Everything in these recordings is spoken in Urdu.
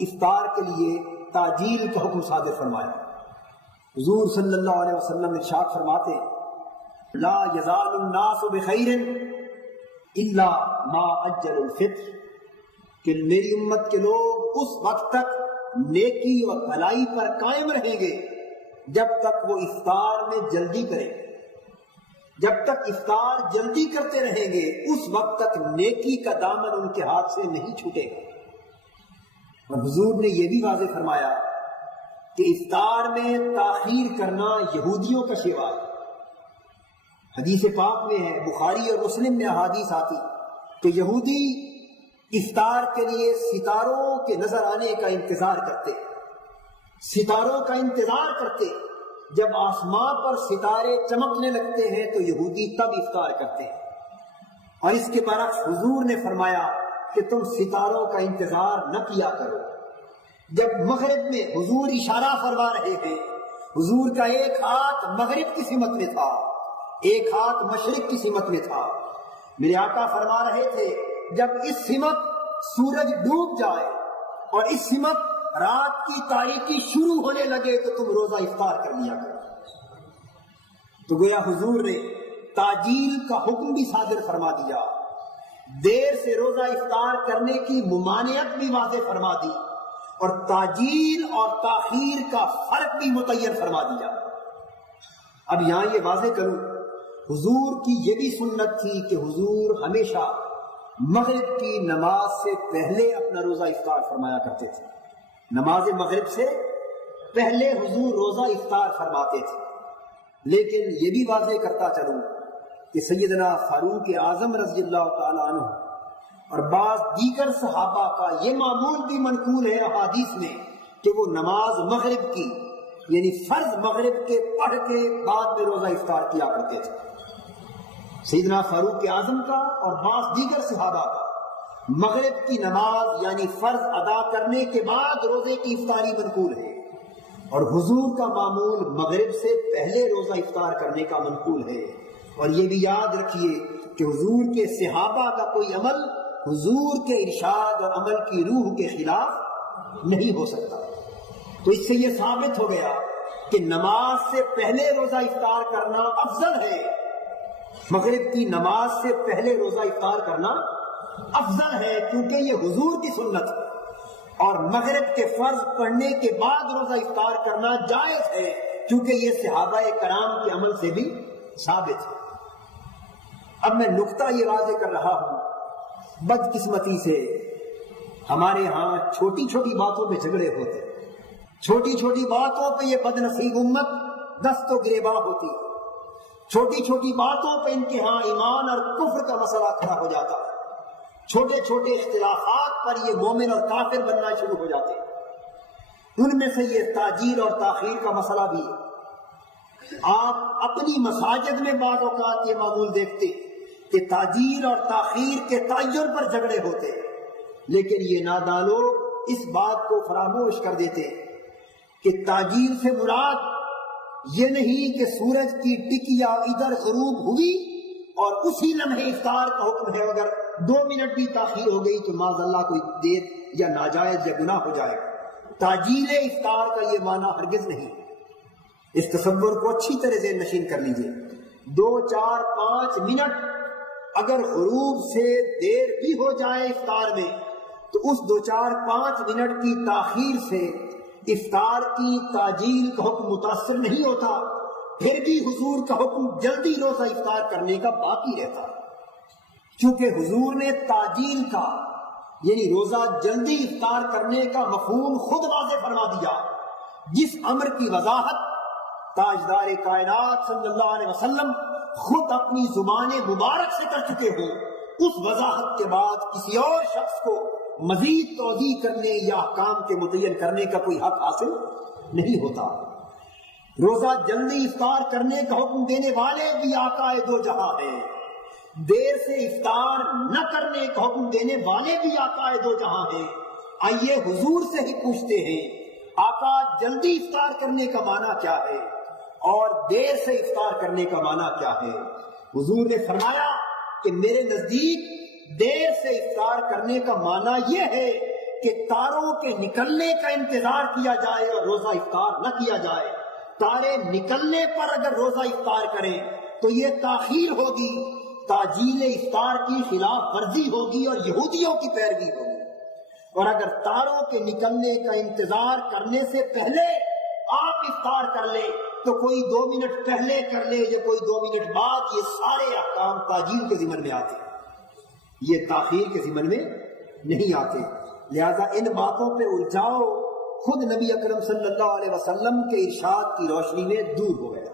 افطار کے لیے تاجیل کا حکم صادر فرمایا۔ حضور صلی اللہ علیہ وسلم ارشاد فرماتے لا یزال الناس بخیر الا ما اجل الفطر، کہ میری امت کے لوگ اس وقت تک نیکی اور بھلائی پر قائم رہیں گے جب تک وہ افطار میں جلدی کریں، جب تک افطار جلدی کرتے رہیں گے اس وقت تک نیکی کا دامن ان کے ہاتھ سے نہیں چھوٹے گا۔ اور حضور نے یہ بھی واضح فرمایا کہ افطار میں تاخیر کرنا یہودیوں کا شیوا ہے۔ حدیث پاک میں ہے، بخاری اور مسلم میں احادیث آتی کہ یہودی افطار کے لیے ستاروں کے نظر آنے کا انتظار کرتے، ستاروں کا انتظار کرتے، جب آسمان پر ستارے چمکنے لگتے ہیں تو یہودی تب افطار کرتے ہیں۔ اور اس کے برعکس حضور نے فرمایا کہ تم ستاروں کا انتظار نہ کیا کرو۔ جب مغرب میں حضور اشارہ فرما رہے ہیں، حضور کا ایک ہاتھ مغرب کی سمت میں تھا، ایک ہاتھ مشرق کی سمت میں تھا، میرے آقا فرما رہے تھے جب اس سمت سورج ڈوب جائے اور اس سمت رات کی تاریکی شروع ہونے لگے تو تم روزہ افطار کر لیا کرو۔ تو گویا حضور نے تاجیل کا حکم بھی صادر فرما دیا، دیر سے روزہ افطار کرنے کی ممانعت بھی واضح فرما دی، اور تاجیل اور تاخیر کا فرق بھی متعین فرما دیا۔ اب یہاں یہ واضح کروں، حضور کی یہ بھی سنت تھی کہ حضور ہمیشہ مغرب کی نماز سے پہلے اپنا روزہ افطار فرمایا کرتے تھے، نماز مغرب سے پہلے حضور روزہ افطار فرماتے تھے۔ لیکن یہ بھی واضح کرتا چلوں کہ سیدنا فاروق اعظم رضی اللہ تعالی عنہ اور بعض دیگر صحابہ کا یہ معمول بھی منقول ہے احادیث میں کہ وہ نماز مغرب کی یعنی فرض مغرب کے پڑھ کے بعد میں روزہ افطار کیا کرتے تھے۔ سیدنا فاروق اعظم کا اور بعض دیگر صحابہ کا مغرب کی نماز یعنی فرض ادا کرنے کے بعد روزے کی افطاری منقول ہے، اور حضور کا معمول مغرب سے پہلے روزہ افطار کرنے کا منقول ہے۔ اور یہ بھی یاد رکھیے کہ حضور کے صحابہ کا کوئی عمل حضور کے ارشاد اور عمل کی روح کے خلاف نہیں ہو سکتا۔ تو اس سے یہ ثابت ہو گیا کہ نماز سے پہلے روزہ افطار کرنا افضل ہے، مغرب کی نماز سے پہلے روزہ افطار کرنا افضل ہے، کیونکہ یہ حضور کی سنت ہے، اور مغرب کے فرض پڑھنے کے بعد روزہ افطار کرنا جائز ہے، کیونکہ یہ صحابہ کرام کے عمل سے بھی ثابت ہے۔ اب میں نقطہ یہ واضح کر رہا ہوں، بدقسمتی سے ہمارے ہاں چھوٹی چھوٹی باتوں پہ جھگڑے ہوتے، چھوٹی چھوٹی باتوں پہ یہ بد نصیب امت دست و گریباں ہوتی، چھوٹی چھوٹی باتوں پہ ان کے ہاں ایمان اور کفر کا مسئلہ کھڑا ہو جاتا ہے، چھوٹے چھوٹے اختلافات پر یہ مومن اور کافر بننا شروع ہو جاتے ہیں۔ ان میں سے یہ تاجیل اور تاخیر کا مسئلہ بھی ہے۔ آپ اپنی مساجد میں بعض اوقات یہ معمول دیکھتے کہ تاجیل اور تاخیر کے تعین پر جھگڑے ہوتے، لیکن یہ نادان لوگ اس بات کو فراموش کر دیتے کہ تاجیل سے مراد یہ نہیں کہ سورج کی ٹکیا ادھر غروب ہوئی اور اسی لمحے افطار کا حکم ہے، اگر 2 منٹ بھی تاخیر ہو گئی تو معاذ اللہ کوئی دیر یا ناجائز یا گناہ ہو جائے گا۔ تاجیل افطار کا یہ معنی ہرگز نہیں۔ اس تصور کو اچھی طرح ذہن نشین کر لیجئے، 2 4 5 منٹ اگر غروب سے دیر بھی ہو جائے افطار میں تو اس 2 4 5 منٹ کی تاخیر سے افطار کی تاجیل کا حکم متاثر نہیں ہوتا، پھر بھی حضور کا حکم جلدی روزہ افطار کرنے کا باقی رہتا، کیونکہ حضور نے تاجیل کا یعنی روزہ جلدی افطار کرنے کا مفہوم خود واضح فرما دیا، جس امر کی وضاحت تاجدار کائنات صلی اللہ علیہ وسلم خود اپنی زبان مبارک سے کر چکے ہو، اس وضاحت کے بعد کسی اور شخص کو مزید توضیح کرنے یا احکام کے متعین کرنے کا کوئی حق حاصل نہیں ہوتا۔ روزہ جلدی افطار کرنے کا حکم دینے والے بھی آقا دو جہاں ہیں، دیر سے افطار نہ کرنے کا حکم دینے والے بھی آقا دو جہاں ہیں۔ آئیے حضور سے ہی پوچھتے ہیں، آقا جلدی افطار کرنے کا معنی کیا ہے اور دیر سے افطار کرنے کا معنی کیا ہے؟ حضور نے فرمایا کہ میرے نزدیک دیر سے افطار کرنے کا معنی یہ ہے کہ تاروں کے نکلنے کا انتظار کیا جائے اور روزہ افطار نہ کیا جائے. تارے نکلنے پر اگر روزہ افطار کریں تو یہ تاخیر ہوگی، تاجیل افطار کی خلاف ورزی ہوگی اور یہودیوں کی پیروی ہوگی. اور اگر تاروں کے نکلنے کا انتظار کرنے سے پہلے آپ افطار کر لیں تو کوئی 2 منٹ پہلے کر لے یا کوئی 2 منٹ بعد، یہ سارے احکام تاجیل کے ضمن میں آتے ہیں، یہ تاخیر کے ضمن میں نہیں آتے. لہذا ان باتوں پہ الجھاؤ خود نبی اکرم صلی اللہ علیہ وسلم کے ارشاد کی روشنی میں دور ہو گیا.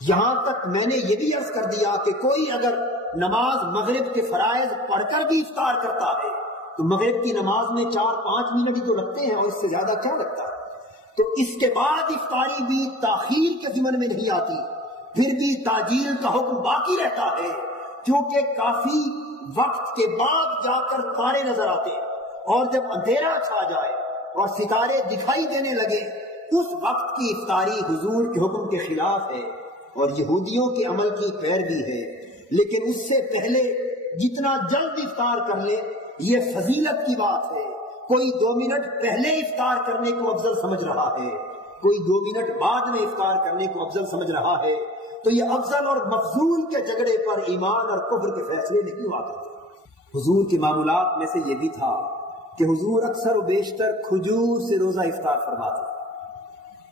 یہاں تک میں نے یہ بھی عرض کر دیا کہ کوئی اگر نماز مغرب کے فرائض پڑھ کر بھی افطار کرتا ہے تو مغرب کی نماز میں 4-5 منٹ ہی تو لگتے ہیں اور اس سے زیادہ کیا لگتا ہے، تو اس کے بعد افطاری بھی تاخیر کے ضمن میں نہیں آتی، پھر بھی تاجیل کا حکم باقی رہتا ہے، کیونکہ کافی وقت کے بعد جا کر تارے نظر آتے ہیں، اور جب اندھیرا چھا جائے اور ستارے دکھائی دینے لگے اس وقت کی افطاری حضور کے حکم کے خلاف ہے اور یہودیوں کے عمل کی پیروی ہے. لیکن اس سے پہلے جتنا جلد افطار کر لے یہ فضیلت کی بات ہے. کوئی 2 منٹ پہلے افطار کرنے کو افضل سمجھ رہا ہے، کوئی 2 منٹ بعد میں افطار کرنے کو افضل سمجھ رہا ہے، تو یہ افضل اور مفضول کے جھگڑے پر ایمان اور کفر کے فیصلے نہیں ہوا کرتے. حضور کے معمولات میں سے یہ بھی تھا کہ حضور اکثر و بیشتر کھجور سے روزہ افطار فرماتے.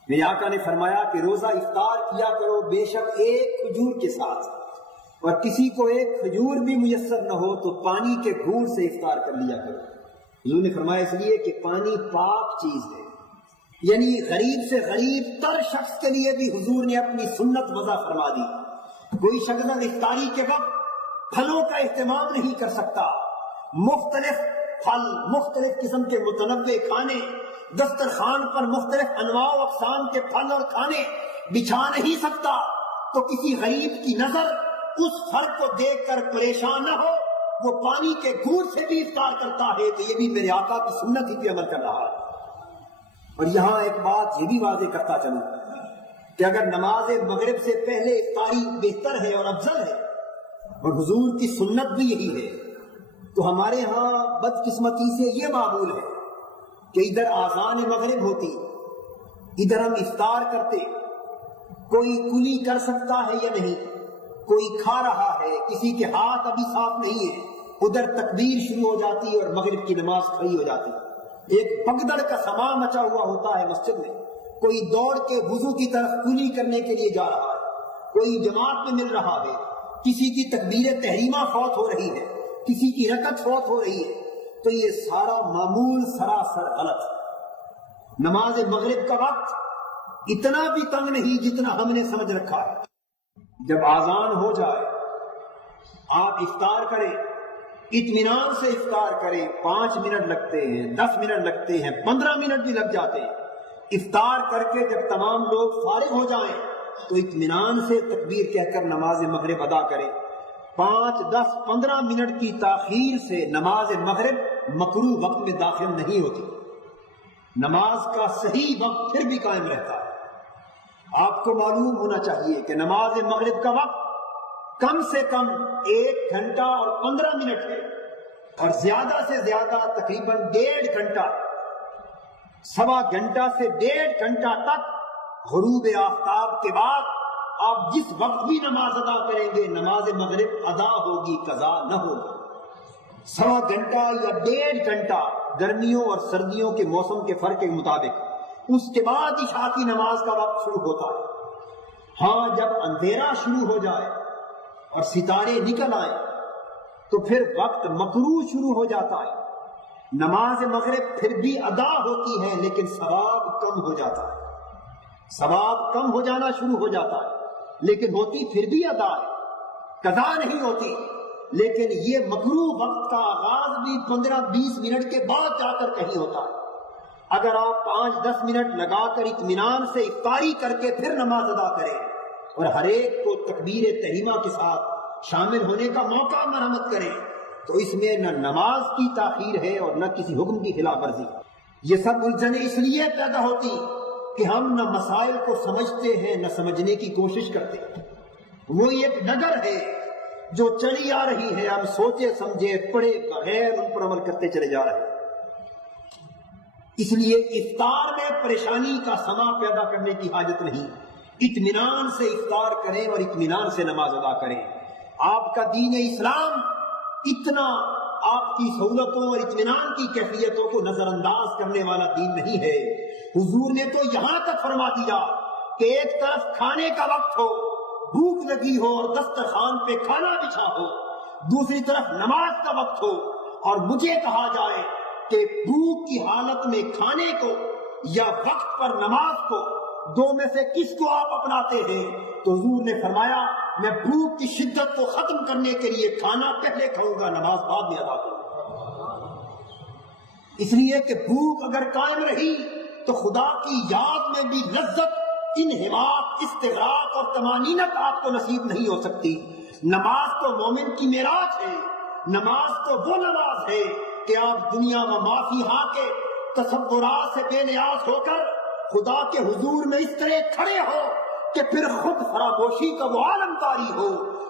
میرے آقا نے فرمایا کہ روزہ افطار کیا کرو بے شک ایک کھجور کے ساتھ، اور کسی کو ایک کھجور بھی میسر نہ ہو تو پانی کے گھونٹ سے افطار کر لیا کرو. حضور نے فرمایا اس لیے کہ پانی پاک چیز ہے، یعنی غریب سے غریب تر شخص کے لیے بھی حضور نے اپنی سنت وضع فرما دی. کوئی شخص افطاری کے وقت پھلوں کا اہتمام نہیں کر سکتا، مختلف پھل، مختلف قسم کے متنوع کھانے، دسترخوان پر مختلف انواع و اقسام کے پھل اور کھانے بچھا نہیں سکتا، تو کسی غریب کی نظر اس پھل کو دیکھ کر پریشان نہ ہو، وہ پانی کے گھونٹ سے بھی افطار کرتا ہے تو یہ بھی میرے آقا کی سنت ہی پہ عمل کر رہا ہے. اور یہاں ایک بات یہ بھی واضح کرتا چلوں کہ اگر نماز مغرب سے پہلے افطاری بہتر ہے اور افضل ہے اور حضور کی سنت بھی یہی ہے، تو ہمارے ہاں بدقسمتی سے یہ معمول ہے کہ ادھر آذان مغرب ہوتی، ادھر ہم افطار کرتے. کوئی کلی کر سکتا ہے یا نہیں، کوئی کھا رہا ہے، کسی کے ہاتھ ابھی صاف نہیں ہے، ادھر تکبیر شروع ہو جاتی اور مغرب کی نماز کھڑی ہو جاتی. ایک بگدڑ کا سما مچا ہوا ہوتا ہے مسجد میں، کوئی دوڑ کے وضو کی طرف کلی کرنے کے لیے جا رہا ہے، کوئی جماعت میں مل رہا ہے، کسی کی تکبیر تحریمہ فوت ہو رہی ہے، کسی کی رکعت فوت ہو رہی ہے، تو یہ سارا معمول سراسر غلط ہے. نماز مغرب کا وقت اتنا بھی تنگ نہیں جتنا ہم نے سمجھ رکھا ہے. جب آذان ہو جائے آپ افطار کریں، اطمینان سے افطار کریں. 5 منٹ لگتے ہیں، 10 منٹ لگتے ہیں، 15 منٹ بھی لگ جاتے ہیں. افطار کر کے جب تمام لوگ فارغ ہو جائیں تو اطمینان سے تکبیر کہہ کر نماز مغرب ادا کریں. 5, 10, 15 منٹ کی تاخیر سے نماز مغرب مکروہ وقت میں داخل نہیں ہوتی. نماز کا صحیح وقت پھر بھی قائم رہتا ہے. آپ کو معلوم ہونا چاہیے کہ نماز مغرب کا وقت کم سے کم 1 گھنٹہ اور 15 منٹ ہے، اور زیادہ سے زیادہ تقریباً 1.5 گھنٹہ، 1.25 گھنٹہ سے 1.5 گھنٹہ تک غروب آفتاب کے بعد آپ جس وقت بھی نماز ادا کریں گے نماز مغرب ادا ہوگی، قضا نہ ہوگی. 1.25 گھنٹہ یا 1.5 گھنٹہ گرمیوں اور سردیوں کے موسم کے فرق کے مطابق، اس کے بعد عشاء کی نماز کا وقت شروع ہوتا ہے. ہاں جب اندھیرا شروع ہو جائے اور ستارے نکل آئے تو پھر وقت مکروہ شروع ہو جاتا ہے. نماز مغرب پھر بھی ادا ہوتی ہے لیکن ثواب کم ہو جاتا ہے. ثواب کم ہو جانا شروع ہو جاتا ہے لیکن ہوتی پھر بھی ادا ہے، قضا نہیں ہوتی. لیکن یہ مکروہ وقت کا آغاز بھی 15-20 منٹ کے بعد جا کر کہیں ہوتا ہے. اگر آپ 5-10 منٹ لگا کر اطمینان سے افطاری کر کے پھر نماز ادا کریں اور ہر ایک کو تکبیر تحریمہ کے ساتھ شامل ہونے کا موقع مرحمت کریں تو اس میں نہ نماز کی تاخیر ہے اور نہ کسی حکم کی خلاف ورزی. یہ سب الجھنیں اس لیے پیدا ہوتی کہ ہم نہ مسائل کو سمجھتے ہیں نہ سمجھنے کی کوشش کرتے. وہی ایک ڈگر ہے جو چلی آ رہی ہے، ہم سوچے سمجھے پڑھے بغیر ان پر عمل کرتے چلے جا رہے ہیں. اس لیے افطار میں پریشانی کا سما پیدا کرنے کی حاجت نہیں، اطمینان سے افطار کریں اور اطمینان سے نماز ادا کریں۔ آپ کا دین اسلام اتنا آپ کی سہولتوں اور اطمینان کی کیفیتوں کو نظر انداز کرنے والا دین نہیں ہے۔ حضور نے تو یہاں تک فرما دیا کہ ایک طرف کھانے کا وقت ہو، بھوک لگی ہو اور دسترخوان پہ کھانا بچھا ہو، دوسری طرف نماز کا وقت ہو اور مجھے کہا جائے کہ بھوک کی حالت میں کھانے کو یا وقت پر نماز کو، دو میں سے کس کو آپ اپناتے ہیں؟ تو حضور نے فرمایا میں بھوک کی شدت کو ختم کرنے کے لیے کھانا پہلے کھاؤں گا، نماز بعد میں ادا کروں گا۔ اس لیے کہ بھوک اگر قائم رہی تو خدا کی یاد میں بھی لذت، انہماک، استغراق اور طمانینت آپ کو نصیب نہیں ہو سکتی۔ نماز تو مومن کی معراج ہے، نماز تو وہ نماز ہے کہ آپ دنیا و ما فیہا کے تصورات سے بے نیاز ہو کر خدا کے حضور میں اس طرح کھڑے ہو کہ پھر خود فراموشی کا وہ عالم طاری ہو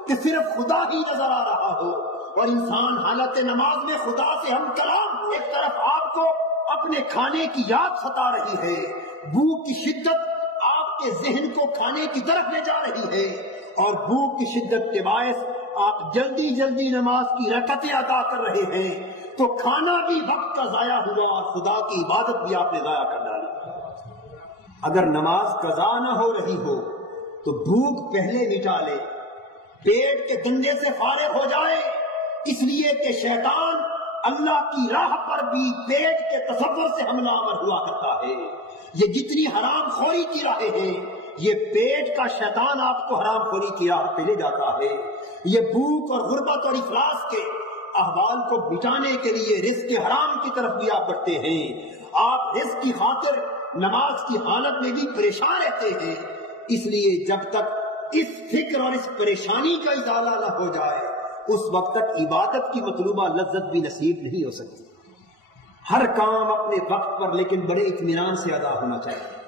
کہ صرف خدا ہی نظر آ رہا ہو، اور انسان حالت نماز میں خدا سے ہم کلام، ایک طرف آپ کو اپنے کھانے کی یاد ستا رہی ہے، بھوک کی شدت آپ کے ذہن کو کھانے کی طرف لے جا رہی ہے، اور بھوک کی شدت کے باعث آپ جلدی جلدی نماز کی رکعتیں ادا کر رہے ہیں، تو کھانا بھی وقت کا ضائع ہوا اور خدا کی عبادت بھی آپ نے ضائع کر ڈالی۔ اگر نماز قضا نہ ہو رہی ہو تو بھوک پہلے مٹا لے، پیٹ کے دندے سے فارغ ہو جائے، اس لیے کہ شیطان اللہ کی راہ پر بھی پیٹ کے تصور سے حملہ آور ہوا کرتا ہے۔ یہ جتنی حرام خوری کی راہیں ہیں، یہ پیٹ کا شیطان آپ کو حرام خوری کی راہ پہ لے جاتا ہے۔ یہ بھوک اور غربت اور افلاس کے احوال کو بچانے کے لیے رزق حرام کی طرف بھی آپ بڑھتے ہیں۔ آپ رزق کی خاطر نماز کی حالت میں بھی پریشان رہتے ہیں، اس لیے جب تک اس فکر اور اس پریشانی کا ازالہ نہ ہو جائے اس وقت تک عبادت کی مطلوبہ لذت بھی نصیب نہیں ہو سکتی۔ ہر کام اپنے وقت پر لیکن بڑے اطمینان سے ادا ہونا چاہیے۔